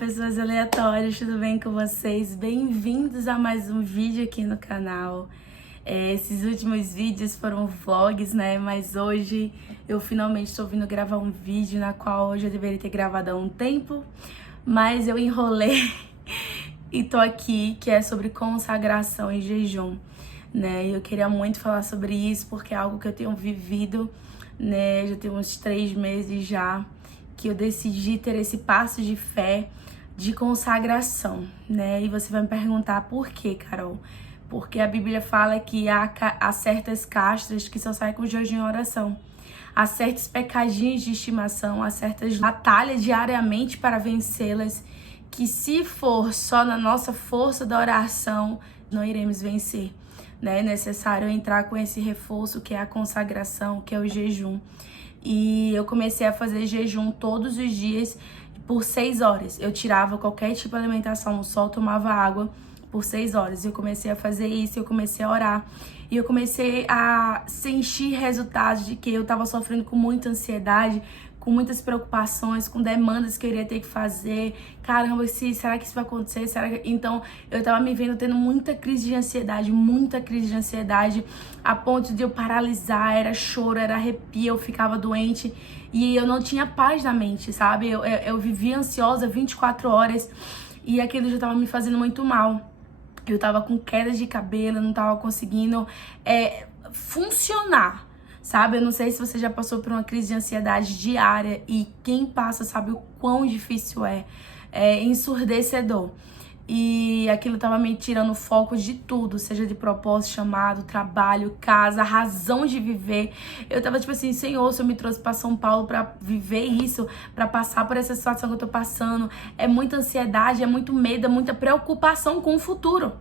pessoas aleatórias, tudo bem com vocês? Bem-vindos a mais um vídeo aqui no canal. Esses últimos vídeos foram vlogs, né? Mas hoje eu finalmente estou vindo gravar um vídeo na qual hoje eu deveria ter gravado há um tempo, mas eu enrolei e tô aqui, que é sobre consagração e jejum, né? E eu queria muito falar sobre isso porque é algo que eu tenho vivido, né? Já tem uns 3 meses já que eu decidi ter esse passo de fé, de consagração, né? E você vai me perguntar por quê, Carol? Porque a Bíblia fala que há certas castras que só saem com jejum e oração. Há certos pecadinhos de estimação, há certas batalhas diariamente para vencê-las, que se for só na nossa força da oração, não iremos vencer, né? É necessário entrar com esse reforço que é a consagração, que é o jejum. E eu comecei a fazer jejum todos os dias por 6 horas. Eu tirava qualquer tipo de alimentação, só tomava água por 6 horas. Eu comecei a fazer isso, eu comecei a orar. E eu comecei a sentir resultados de que eu estava sofrendo com muita ansiedade, com muitas preocupações, com demandas que eu iria ter que fazer. Caramba, será que isso vai acontecer? Então, eu tava me vendo tendo muita crise de ansiedade, a ponto de eu paralisar, era choro, era arrepio, eu ficava doente e eu não tinha paz na mente, sabe? Eu vivia ansiosa 24 horas e aquilo já tava me fazendo muito mal. Eu tava com queda de cabelo, não tava conseguindo funcionar. Sabe, eu não sei se você já passou por uma crise de ansiedade diária e quem passa sabe o quão difícil é ensurdecedor. E aquilo tava me tirando o foco de tudo, seja de propósito, chamado, trabalho, casa, razão de viver. Eu tava tipo assim, Senhor, o Senhor me trouxe pra São Paulo pra viver isso, pra passar por essa situação que eu tô passando. É muita ansiedade, é muito medo, é muita preocupação com o futuro.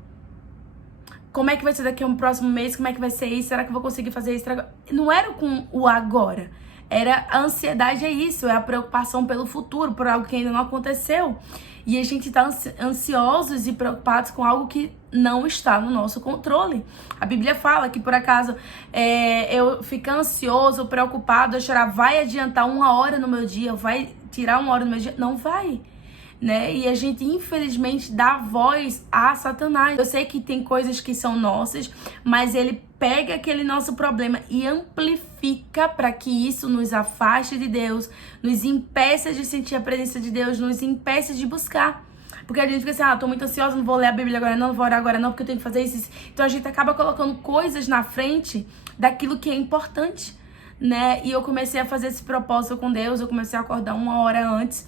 Como é que vai ser daqui a um próximo mês? Como é que vai ser isso? Será que eu vou conseguir fazer isso? Não era com o agora. Era a ansiedade, é isso. É a preocupação pelo futuro, por algo que ainda não aconteceu. E a gente tá ansiosos e preocupados com algo que não está no nosso controle. A Bíblia fala que, por acaso, eu ficar ansioso, preocupado, eu chorar, vai adiantar 1 hora no meu dia? Vai tirar 1 hora no meu dia? Não vai. Né? E a gente infelizmente dá voz a Satanás. Eu sei que tem coisas que são nossas, mas ele pega aquele nosso problema e amplifica para que isso nos afaste de Deus, nos impeça de sentir a presença de Deus, nos impeça de buscar. Porque a gente fica assim, tô muito ansiosa, não vou ler a Bíblia agora não vou orar agora não, porque eu tenho que fazer isso. Então a gente acaba colocando coisas na frente daquilo que é importante, né? E eu comecei a fazer esse propósito com Deus, eu comecei a acordar 1 hora antes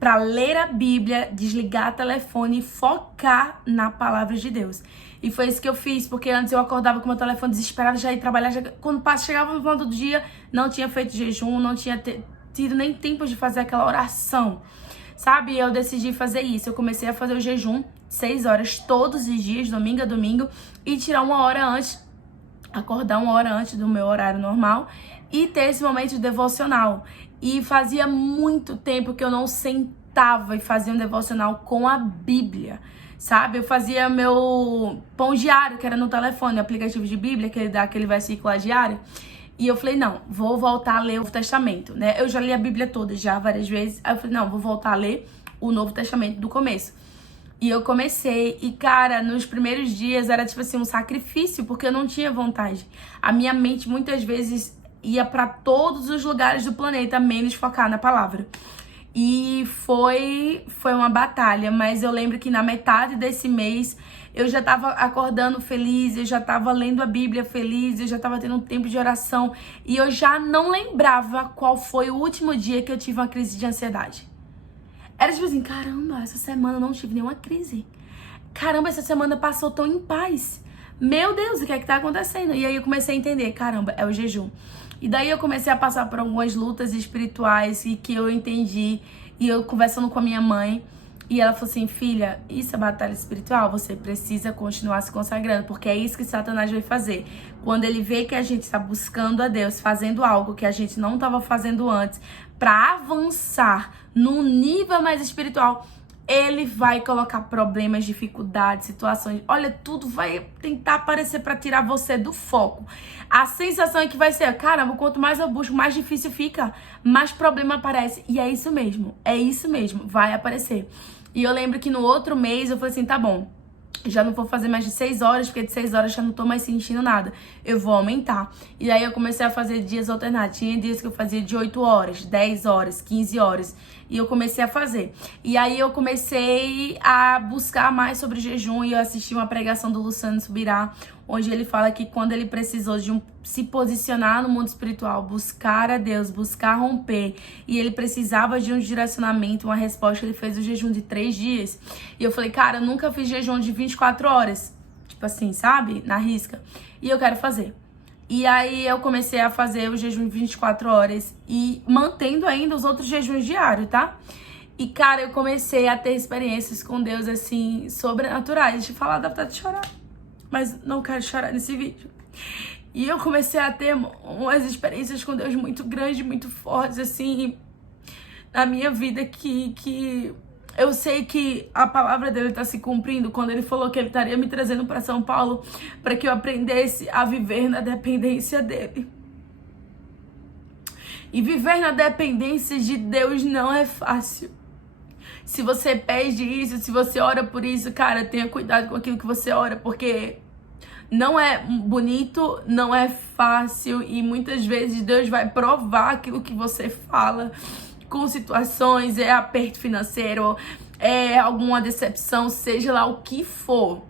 para ler a Bíblia, desligar o telefone e focar na palavra de Deus. E foi isso que eu fiz, porque antes eu acordava com o meu telefone desesperado, já ia trabalhar, quando chegava no final do dia, não tinha feito jejum, não tinha tido nem tempo de fazer aquela oração, sabe? Eu decidi fazer isso, eu comecei a fazer o jejum 6 horas todos os dias, domingo a domingo, e tirar 1 hora antes, acordar 1 hora antes do meu horário normal e ter esse momento devocional. E fazia muito tempo que eu não sentava e fazia um devocional com a Bíblia, sabe? Eu fazia meu pão diário, que era no telefone, aplicativo de Bíblia, que ele dá aquele versículo lá diário. E eu falei, não, vou voltar a ler o Novo Testamento, né? Eu já li a Bíblia toda, já várias vezes. Aí eu falei, não, vou voltar a ler o Novo Testamento do começo. E eu comecei, e cara, nos primeiros dias era tipo assim, um sacrifício, porque eu não tinha vontade. A minha mente muitas vezes ia para todos os lugares do planeta, menos focar na palavra. E foi uma batalha, mas eu lembro que na metade desse mês eu já tava acordando feliz, eu já tava lendo a Bíblia feliz, eu já tava tendo um tempo de oração e eu já não lembrava qual foi o último dia que eu tive uma crise de ansiedade. Era tipo assim, caramba, essa semana eu não tive nenhuma crise. Caramba, essa semana passou tão em paz. Meu Deus, o que é que tá acontecendo? E aí eu comecei a entender, caramba, é o jejum. E daí eu comecei a passar por algumas lutas espirituais e que eu entendi. E eu conversando com a minha mãe, e ela falou assim, filha, isso é batalha espiritual, você precisa continuar se consagrando, porque é isso que Satanás vai fazer. Quando ele vê que a gente está buscando a Deus, fazendo algo que a gente não estava fazendo antes, para avançar num nível mais espiritual, ele vai colocar problemas, dificuldades, situações. Olha, tudo vai tentar aparecer para tirar você do foco. A sensação é que vai ser, caramba, quanto mais eu busco, mais difícil fica, mais problema aparece. E é isso mesmo, vai aparecer. E eu lembro que no outro mês eu falei assim, tá bom, já não vou fazer mais de 6 horas, porque de 6 horas já não tô mais sentindo nada. Eu vou aumentar. E aí eu comecei a fazer dias alternados. Tinha dias que eu fazia de 8 horas, 10 horas, 15 horas. E eu comecei a fazer. E aí eu comecei a buscar mais sobre jejum. E eu assisti uma pregação do Luciano Subirá, onde ele fala que quando ele precisou de se posicionar no mundo espiritual, buscar a Deus, buscar romper, e ele precisava de um direcionamento, uma resposta, ele fez o jejum de 3 dias. E eu falei, cara, eu nunca fiz jejum de 24 horas. Tipo assim, sabe? Na risca. E eu quero fazer. E aí eu comecei a fazer o jejum de 24 horas e mantendo ainda os outros jejuns diários, tá? E, cara, eu comecei a ter experiências com Deus, assim, sobrenaturais. Deixa eu falar, dá vontade de chorar. Mas não quero chorar nesse vídeo. E eu comecei a ter umas experiências com Deus muito grandes, muito fortes, assim, na minha vida, que eu sei que a palavra dele está se cumprindo quando ele falou que ele estaria me trazendo para São Paulo para que eu aprendesse a viver na dependência dele. E viver na dependência de Deus não é fácil. Se você pede isso, se você ora por isso, cara, tenha cuidado com aquilo que você ora, porque não é bonito, não é fácil e muitas vezes Deus vai provar aquilo que você fala com situações, é aperto financeiro, é alguma decepção, seja lá o que for,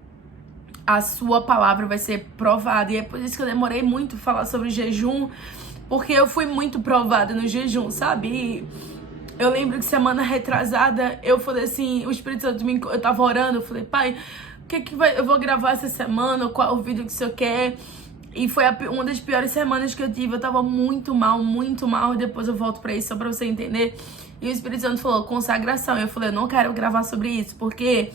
a sua palavra vai ser provada. E é por isso que eu demorei muito a falar sobre jejum, porque eu fui muito provada no jejum, sabe? E eu lembro que semana retrasada, eu falei assim, o Espírito Santo eu tava orando, eu falei, pai, o que eu vou gravar essa semana, qual o vídeo que o senhor quer? E foi uma das piores semanas que eu tive, eu tava muito mal, e depois eu volto pra isso, só pra você entender. E o Espírito Santo falou, consagração, e eu falei, eu não quero gravar sobre isso, porque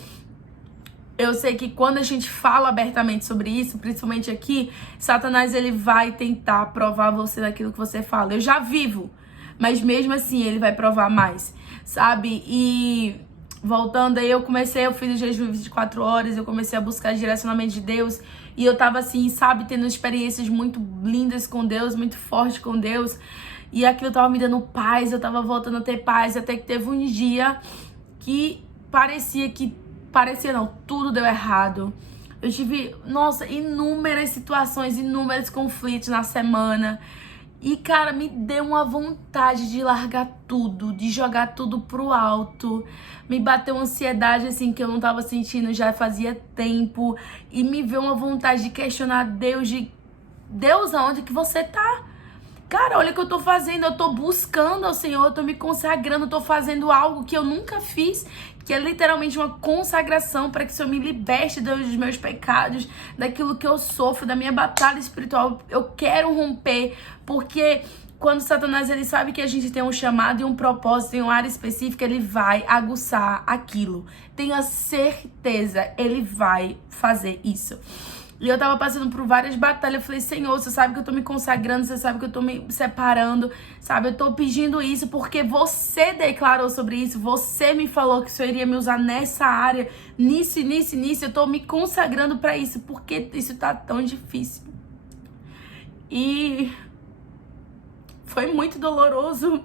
eu sei que quando a gente fala abertamente sobre isso, principalmente aqui, Satanás, ele vai tentar provar você daquilo que você fala. Eu já vivo, mas mesmo assim ele vai provar mais, sabe? E voltando aí, eu fiz o jejum de 24 horas, eu comecei a buscar direcionamento de Deus, e eu tava assim, sabe, tendo experiências muito lindas com Deus, muito fortes com Deus, e aquilo tava me dando paz, eu tava voltando a ter paz, até que teve um dia que parecia não, tudo deu errado. Eu tive, nossa, inúmeras situações, inúmeros conflitos na semana. E, cara, me deu uma vontade de largar tudo, de jogar tudo pro alto. Me bateu uma ansiedade, assim, que eu não tava sentindo já fazia tempo. E me veio uma vontade de questionar Deus, Deus, aonde que você tá? Cara, olha o que eu tô fazendo, eu tô buscando ao Senhor, eu tô me consagrando, eu tô fazendo algo que eu nunca fiz, que é literalmente uma consagração para que o Senhor me liberte dos meus pecados, daquilo que eu sofro, da minha batalha espiritual. Eu quero romper, porque quando Satanás, ele sabe que a gente tem um chamado e um propósito em uma área específica, ele vai aguçar aquilo. Tenha certeza, ele vai fazer isso. E eu tava passando por várias batalhas, eu falei, Senhor, você sabe que eu tô me consagrando, você sabe que eu tô me separando, sabe? Eu tô pedindo isso porque você declarou sobre isso, você me falou que o Senhor iria me usar nessa área, nisso, eu tô me consagrando pra isso, porque isso tá tão difícil. E foi muito doloroso,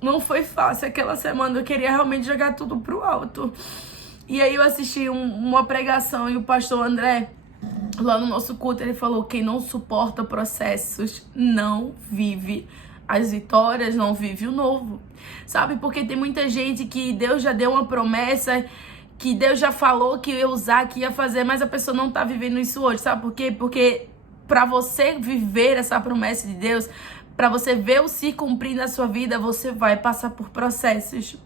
Não foi fácil aquela semana, eu queria realmente jogar tudo pro alto. E aí eu assisti uma pregação e o pastor André, lá no nosso culto, ele falou, quem não suporta processos não vive as vitórias, não vive o novo. Sabe, porque tem muita gente que Deus já deu uma promessa, que Deus já falou que ia usar, que ia fazer, mas a pessoa não tá vivendo isso hoje, sabe por quê? Porque pra você viver essa promessa de Deus, pra você ver o se cumprir na sua vida, você vai passar por processos.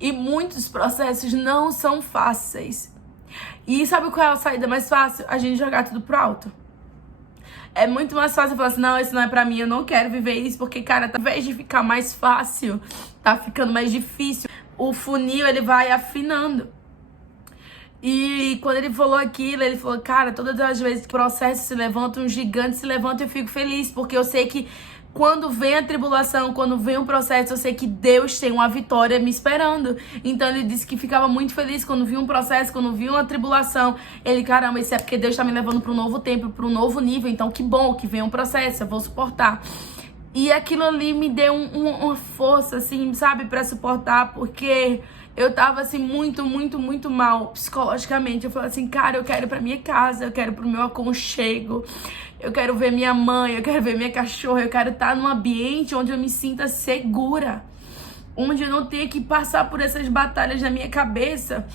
E muitos processos não são fáceis. E sabe qual é a saída mais fácil? A gente jogar tudo pro alto. É muito mais fácil falar assim, não, isso não é pra mim, eu não quero viver isso, porque, cara, ao invés de ficar mais fácil, tá ficando mais difícil. O funil, ele vai afinando. E quando ele falou aquilo, ele falou, cara, todas as vezes que o processo se levanta, um gigante se levanta, eu fico feliz, porque eu sei que quando vem a tribulação, quando vem o processo, eu sei que Deus tem uma vitória me esperando. Então ele disse que ficava muito feliz quando vinha um processo, quando vinha uma tribulação. Ele, caramba, isso é porque Deus tá me levando para um novo tempo, para um novo nível. Então que bom que vem um processo, eu vou suportar. E aquilo ali me deu uma força, assim, sabe, pra suportar, porque eu tava, assim, muito mal psicologicamente. Eu falei assim, cara, eu quero ir pra minha casa, eu quero ir pro meu aconchego, eu quero ver minha mãe, eu quero ver minha cachorra, eu quero estar num ambiente onde eu me sinta segura, onde eu não tenha que passar por essas batalhas na minha cabeça.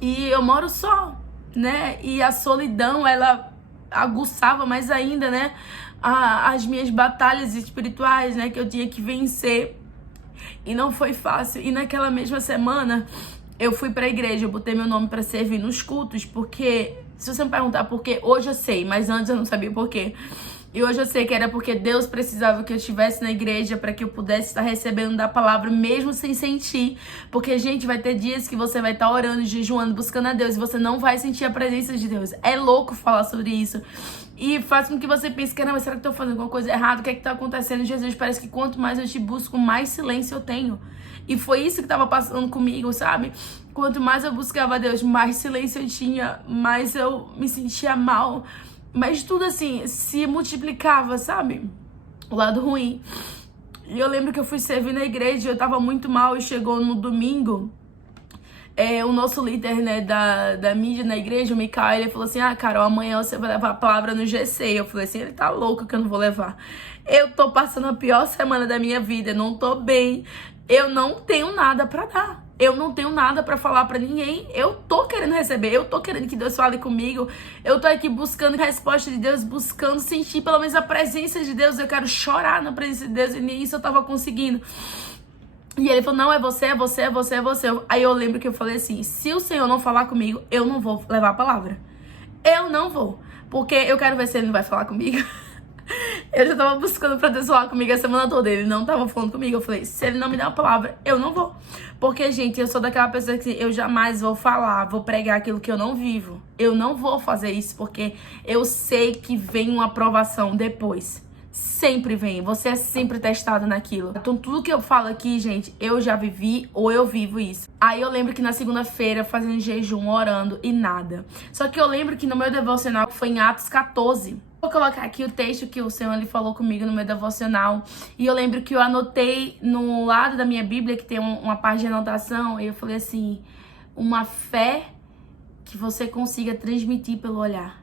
E eu moro só, né? E a solidão, ela aguçava mais ainda, né? As minhas batalhas espirituais, né? Que eu tinha que vencer. E não foi fácil. E naquela mesma semana, eu fui pra igreja, eu botei meu nome pra servir nos cultos, porque, se você me perguntar por quê, hoje eu sei, mas antes eu não sabia por quê. E hoje eu sei que era porque Deus precisava que eu estivesse na igreja para que eu pudesse estar recebendo da palavra mesmo sem sentir. Porque, gente, vai ter dias que você vai estar orando, jejuando, buscando a Deus e você não vai sentir a presença de Deus. É louco falar sobre isso. E faz com que você pense, caramba, será que eu tô fazendo alguma coisa errada? O que é que tá acontecendo? Jesus, parece que quanto mais eu te busco, mais silêncio eu tenho. E foi isso que tava passando comigo, sabe? Quanto mais eu buscava a Deus, mais silêncio eu tinha, mais eu me sentia mal. Mas tudo assim, se multiplicava, sabe? O lado ruim. E eu lembro que eu fui servir na igreja, eu tava muito mal e chegou no domingo. O nosso líder, né, da mídia na igreja, o Mikael, ele falou assim, Carol, amanhã você vai levar a palavra no GC. Eu falei assim, ele tá louco que eu não vou levar. Eu tô passando a pior semana da minha vida, eu não tô bem, eu não tenho nada pra dar. Eu não tenho nada pra falar pra ninguém. Eu tô querendo receber, eu tô querendo que Deus fale comigo. Eu tô aqui buscando resposta de Deus, buscando sentir pelo menos a presença de Deus. Eu quero chorar na presença de Deus e nem isso eu tava conseguindo. E ele falou, não, é você, é você, é você, é você. Aí eu lembro que eu falei assim, se o Senhor não falar comigo, eu não vou levar a palavra. Eu não vou, porque eu quero ver se ele não vai falar comigo. Eu já tava buscando pra Deus falar comigo a semana toda, ele não tava falando comigo. Eu falei, se ele não me der uma palavra, eu não vou. Porque, gente, eu sou daquela pessoa que eu jamais vou falar, vou pregar aquilo que eu não vivo. Eu não vou fazer isso, porque eu sei que vem uma aprovação depois. Sempre vem, você é sempre testado naquilo. Então tudo que eu falo aqui, gente, eu já vivi ou eu vivo isso. Aí eu lembro que na segunda-feira, fazendo jejum, orando e nada. Só que eu lembro que no meu devocional foi em Atos 14. Vou colocar aqui o texto que o Senhor ele falou comigo no meu devocional. E eu lembro que eu anotei no lado da minha Bíblia, que tem uma parte de anotação, e eu falei assim, uma fé que você consiga transmitir pelo olhar.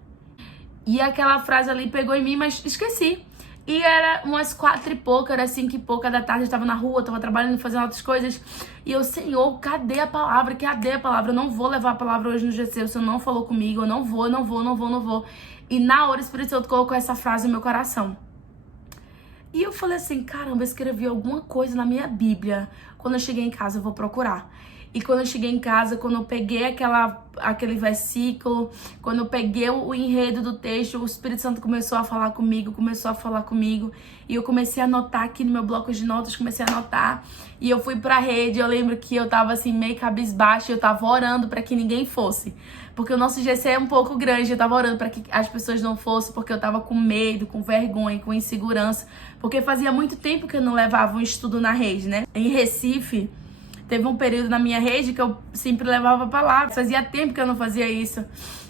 E aquela frase ali pegou em mim, mas esqueci. E era umas 4 e pouca, era 5 e pouca da tarde, eu tava na rua, tava trabalhando, fazendo outras coisas. E eu, Senhor, cadê a palavra? Cadê a palavra? Eu não vou levar a palavra hoje no GC, o Senhor não falou comigo, eu não vou. E na hora o Espírito Santo colocou essa frase no meu coração. E eu falei assim, caramba, eu escrevi alguma coisa na minha Bíblia. Quando eu cheguei em casa, eu vou procurar. E quando eu cheguei em casa, quando eu peguei aquele versículo, quando eu peguei o enredo do texto, o Espírito Santo começou a falar comigo. E eu comecei a anotar aqui no meu bloco de notas, comecei a anotar. E eu fui pra rede, eu lembro que eu tava assim, meio cabisbaixa, eu tava orando pra que ninguém fosse. Porque o nosso GC é um pouco grande, eu tava orando pra que as pessoas não fossem, porque eu tava com medo, com vergonha, com insegurança. Porque fazia muito tempo que eu não levava um estudo na rede, né? Em Recife, teve um período na minha rede que eu sempre levava a palavra. Fazia tempo que eu não fazia isso.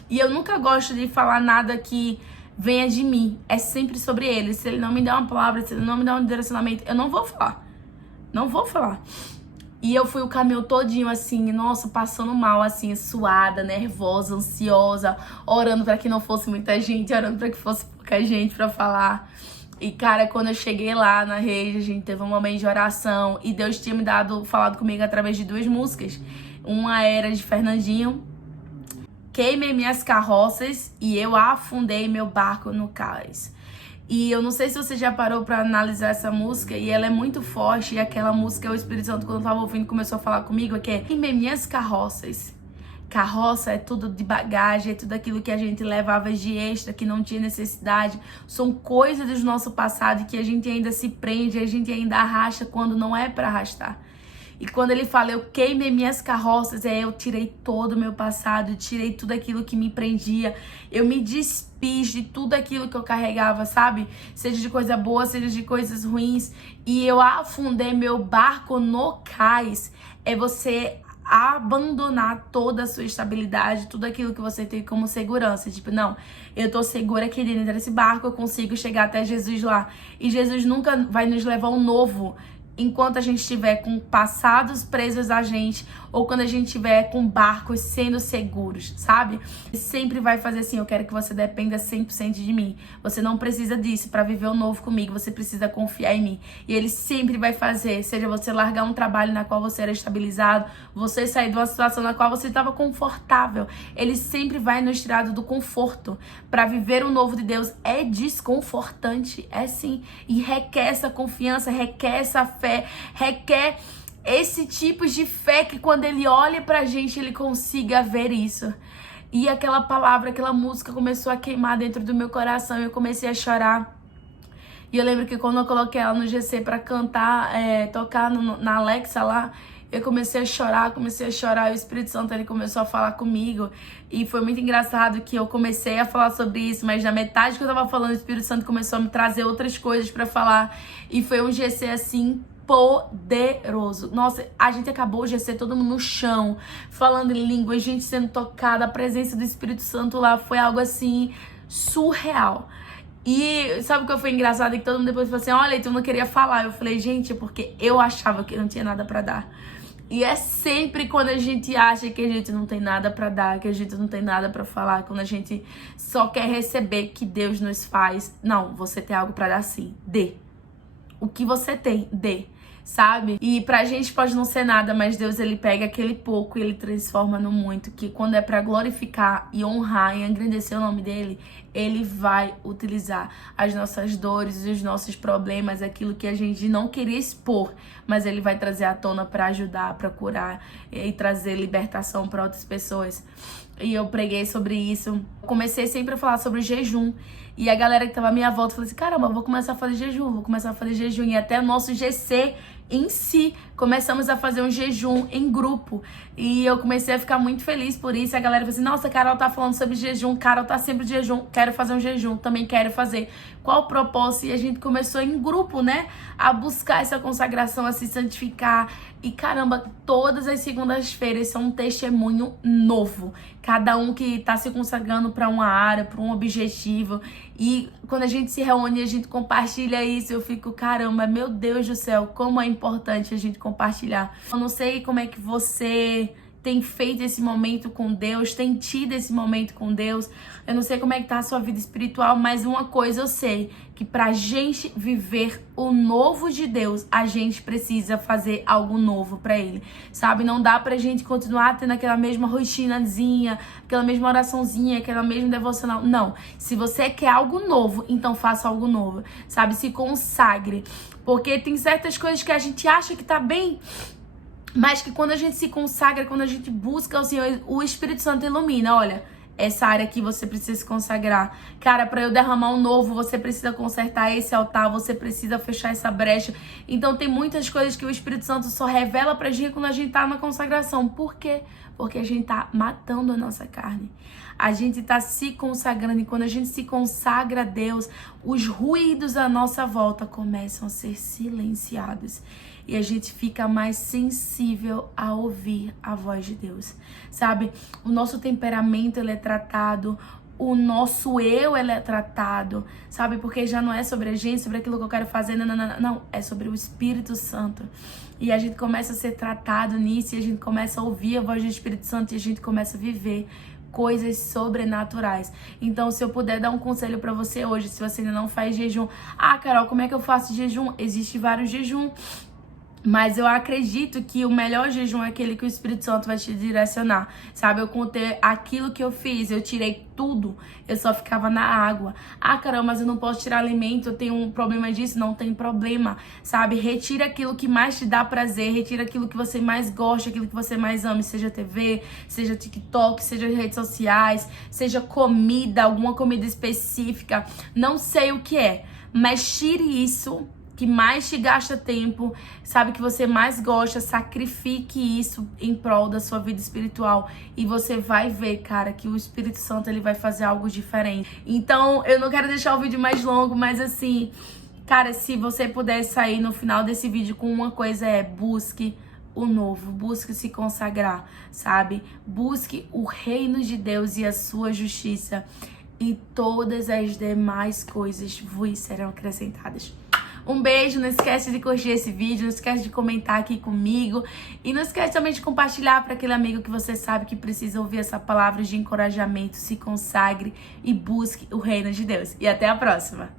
E eu nunca gosto de falar nada que venha de mim. É sempre sobre ele. Se ele não me der uma palavra, se ele não me der um direcionamento, eu não vou falar. Não vou falar. E eu fui o caminho todinho assim, nossa, passando mal, assim, suada, nervosa, ansiosa, orando pra que não fosse muita gente, orando pra que fosse pouca gente pra falar. E, cara, quando eu cheguei lá na rede, a gente teve um momento de oração e Deus tinha falado comigo através de 2 músicas. Uma era de Fernandinho, Queimei Minhas Carroças, e Eu Afundei Meu Barco no Cais. E eu não sei se você já parou pra analisar essa música, e ela é muito forte, e aquela música, o Espírito Santo, quando eu tava ouvindo, começou a falar comigo, que é Queimei Minhas Carroças. Carroça é tudo de bagagem, é tudo aquilo que a gente levava de extra, que não tinha necessidade. São coisas do nosso passado que a gente ainda se prende, a gente ainda arrasta quando não é pra arrastar. E quando ele fala, eu queimei minhas carroças, eu tirei todo o meu passado, eu tirei tudo aquilo que me prendia, eu me despiz de tudo aquilo que eu carregava, sabe? Seja de coisa boa, seja de coisas ruins. E eu afundei meu barco no cais. É você abandonar toda a sua estabilidade, tudo aquilo que você tem como segurança. Tipo, não, eu tô segura aqui dentro desse barco, eu consigo chegar até Jesus lá. E Jesus nunca vai nos levar um novo enquanto a gente estiver com passados presos a gente, ou quando a gente estiver com barcos sendo seguros, sabe? Ele sempre vai fazer assim: eu quero que você dependa 100% de mim. Você não precisa disso para viver o novo comigo, você precisa confiar em mim. E ele sempre vai fazer, seja você largar um trabalho na qual você era estabilizado, você sair de uma situação na qual você estava confortável. Ele sempre vai nos tirar do conforto. Para viver o novo de Deus é desconfortante, é sim, e requer essa confiança, requer essa fé, requer esse tipo de fé que quando ele olha pra gente, ele consiga ver isso. E aquela palavra, aquela música começou a queimar dentro do meu coração e eu comecei a chorar. E eu lembro que quando eu coloquei ela no GC pra cantar, tocar na Alexa lá, eu comecei a chorar, e o Espírito Santo ele começou a falar comigo. E foi muito engraçado que eu comecei a falar sobre isso, mas na metade que eu tava falando, o Espírito Santo começou a me trazer outras coisas pra falar. E foi um GC assim poderoso. Nossa, a gente acabou o GC, todo mundo no chão, falando em língua, gente sendo tocada, a presença do Espírito Santo lá foi algo assim surreal. E sabe o que foi engraçado? É que todo mundo depois falou assim: olha, tu não queria falar. Eu falei: gente, porque eu achava que não tinha nada pra dar. E é sempre quando a gente acha que a gente não tem nada pra dar, que a gente não tem nada pra falar, quando a gente só quer receber, que Deus nos faz. Não, você tem algo pra dar sim, dê. O que você tem, dê, sabe? E pra gente pode não ser nada, mas Deus, ele pega aquele pouco e ele transforma no muito, que quando é pra glorificar e honrar e engrandecer o nome dele, ele vai utilizar as nossas dores, os nossos problemas, aquilo que a gente não queria expor, mas ele vai trazer à tona pra ajudar, pra curar e trazer libertação pra outras pessoas. E eu preguei sobre isso. Comecei sempre a falar sobre o jejum. E a galera que tava à minha volta falou assim: caramba, vou começar a fazer jejum, E até o nosso GC em si, começamos a fazer um jejum em grupo. E eu comecei a ficar muito feliz por isso. A galera falou assim: nossa, Carol tá falando sobre jejum, Carol tá sempre de jejum, quero fazer um jejum, também quero fazer. Qual o propósito? E a gente começou em grupo, né? A buscar essa consagração, a se santificar. E caramba, todas as segundas-feiras são um testemunho novo. Cada um que tá se consagrando para uma área, para um objetivo. E quando a gente se reúne, a gente compartilha isso. Eu fico, caramba, meu Deus do céu, como é importante a gente compartilhar. Eu não sei como é que você tem feito esse momento com Deus, tem tido esse momento com Deus. Eu não sei como é que tá a sua vida espiritual, mas uma coisa eu sei, que pra gente viver o novo de Deus, a gente precisa fazer algo novo pra Ele, sabe? Não dá pra gente continuar tendo aquela mesma rotinazinha, aquela mesma oraçãozinha, aquela mesma devocional. Não. Se você quer algo novo, então faça algo novo, sabe? Se consagre. Porque tem certas coisas que a gente acha que tá bem, mas que quando a gente se consagra, quando a gente busca o Senhor, o Espírito Santo ilumina. Olha, essa área aqui você precisa se consagrar. Cara, para eu derramar um novo, você precisa consertar esse altar, você precisa fechar essa brecha. Então tem muitas coisas que o Espírito Santo só revela pra gente quando a gente tá na consagração. Por quê? Porque a gente tá matando a nossa carne. A gente tá se consagrando, e quando a gente se consagra a Deus, os ruídos à nossa volta começam a ser silenciados. E a gente fica mais sensível a ouvir a voz de Deus, sabe? O nosso temperamento, ele é tratado, o nosso eu, ele é tratado, sabe? Porque já não é sobre a gente, sobre aquilo que eu quero fazer, não, é sobre o Espírito Santo. E a gente começa a ser tratado nisso, e a gente começa a ouvir a voz do Espírito Santo, e a gente começa a viver coisas sobrenaturais. Então, se eu puder dar um conselho pra você hoje, se você ainda não faz jejum, Carol, como é que eu faço jejum? Existem vários jejuns. Mas eu acredito que o melhor jejum é aquele que o Espírito Santo vai te direcionar, sabe? Eu contei aquilo que eu fiz, eu tirei tudo, eu só ficava na água. Caramba, mas eu não posso tirar alimento, eu tenho um problema disso. Não tem problema, sabe? Retira aquilo que mais te dá prazer, retira aquilo que você mais gosta, aquilo que você mais ama, seja TV, seja TikTok, seja redes sociais, seja comida, alguma comida específica, não sei o que é, mas tire isso que mais te gasta tempo, sabe, que você mais gosta, sacrifique isso em prol da sua vida espiritual e você vai ver, cara, que o Espírito Santo, ele vai fazer algo diferente. Então, eu não quero deixar o vídeo mais longo, mas assim, cara, se você puder sair no final desse vídeo com uma coisa, busque o novo, busque se consagrar, sabe? Busque o reino de Deus e a sua justiça, e todas as demais coisas vos serão acrescentadas. Um beijo, não esquece de curtir esse vídeo, não esquece de comentar aqui comigo e não esquece também de compartilhar para aquele amigo que você sabe que precisa ouvir essa palavra de encorajamento. Se consagre e busque o reino de Deus. E até a próxima!